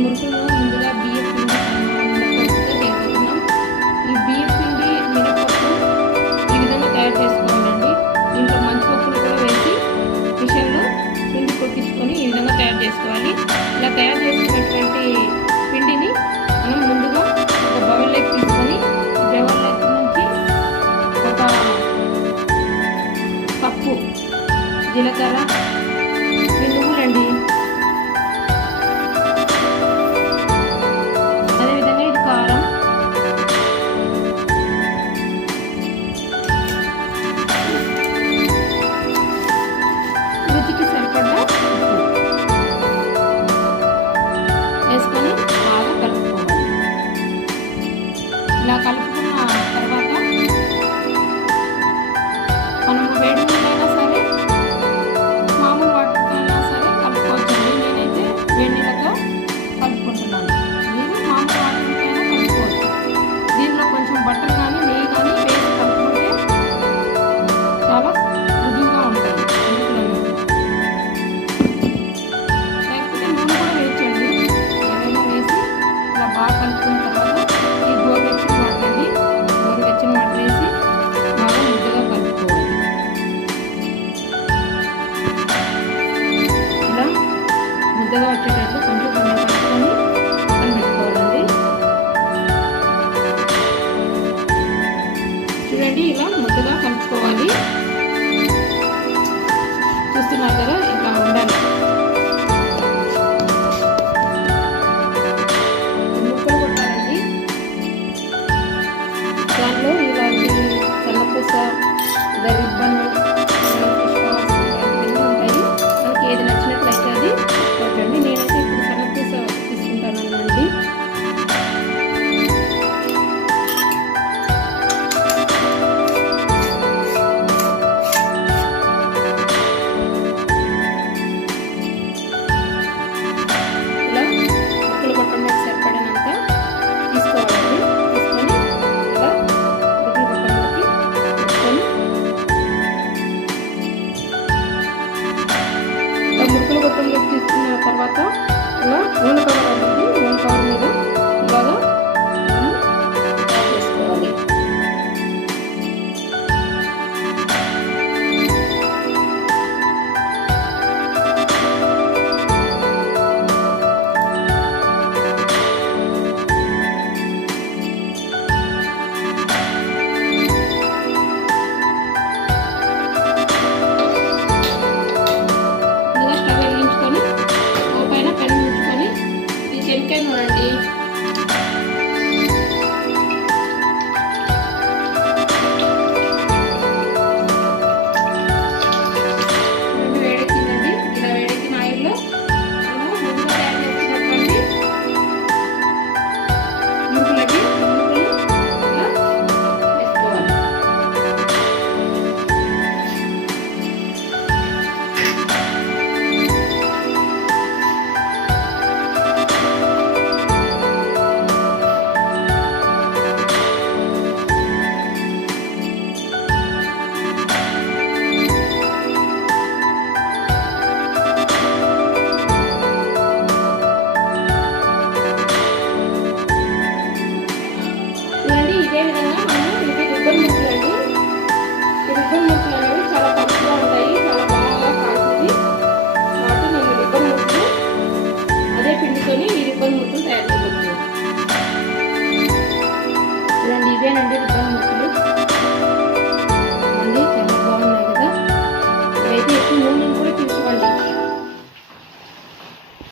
మురుకులు ముందుగా బియ్యం పిండి మినపప్పుతో చేయబోతున్నాం. ఈ బియ్యం పిండి మినపప్పు ఈ విధంగా తయారు చేసుకోవాలండి. దీంట్లో మంచి పప్పులు కూడా వేసి మిషన్లో పిండి కొట్టించుకొని ఈ విధంగా తయారు చేసుకోవాలి. ఇలా తయారు చేసుకున్నటువంటి పిండిని మనం ముందుగా ఒక బౌల్లోకి తీసుకొని బౌల్లోకి నుంచి ఒక కప్పు జీలకర్ర, నువ్వులండి, అదేవిధంగా ఇది కారం, రుచికి సరిపడ్డ వేసుకొని బాగా కలుపుకోవాలి. ఇలా కలుపుకున్న తర్వాత మనము వేడి నీళ్ళైనా సరే మామూలు వాటర్తో అయినా సరే కలుపుకోవచ్చండి. నేనైతే వేడి నీళ్ళతో కలుపుకుంటున్నాను. మీరు మామూలు వాటర్తో అయినా కలుపుకోవచ్చు. దీనిలో కొంచెం బటర్ కానీ నెయ్యి కానీ వేసి కలుపుకుంటే చాలా మృదువుగా ఉంటుంది. లేకపోతే నూనె కూడా వేయచ్చండి. ఏదైనా వేసి ఇలా బాగా కలుపుకున్న తర్వాత ఈ గోరువెచ్చని వాటర్ వేసి బాగా ముద్దగా కలుపుకోవాలి. ఇలా ముద్దగా వచ్చేటట్లు కొంచెం కొంచెం కలుపుకొని పక్కన పెట్టుకోవాలండి. చూడండి, ఇలా ముద్దగా కలుపుకోవాలి. చూస్తున్నారు కదా, ఇలా ఉండాలి. ముక్కలు కొట్టాలండి. దానిలో ఇలాంటి తెల్లపూస, రిబ్బన్, ఇవన్నీ ఉంటాయి. మనకి ఏది నచ్చినట్లయితే అది కొట్టండి. నేనైతే ఇప్పుడు తెల్లపూస తీసుకుంటానండి. ఇలా ముక్కలు కొట్టడానికి సరిపడినంత తీసుకోవాలండి. తీసుకొని ఇలా ముక్కలు కొట్టడానికి పెట్టుకొని ముక్కలు కొట్టంలోకి తీసుకున్న తర్వాత ఇలా నూనె కవర్ ఉంటుంది. నూనె కవర్ మీద ఇలాగా మనం తయారు చేసుకోవాలి. ముందుగా స్టవ్ వెలిగించుకొని ఓ పైన పెనం ఉంచుకొని ఈ శనగకాయ నూనండి. రెండు వేడెక్కిందండి. ఇలా వేడెక్కిన ఆయిల్లో మనము ముందుగా తయారు చేసుకున్నటువంటి మురుకులు ఇలా వేసుకోవాలి. చూడండి, ఇదే విధంగా మనం ఇవి రిబ్బన్ ముక్కలు అండి. ఈ రిబ్బన్ ముక్కలు అనేవి చాలా పలుచగా ఉంటాయి, చాలా బాగా కాల్చింది కాబట్టి నేను రిబ్బన్ ముక్కలు అదే పిండితోని ఈ రిబ్బన్ ముక్కలు తయారు చేయబోతున్నాను. చూడండి, ఇవేనండి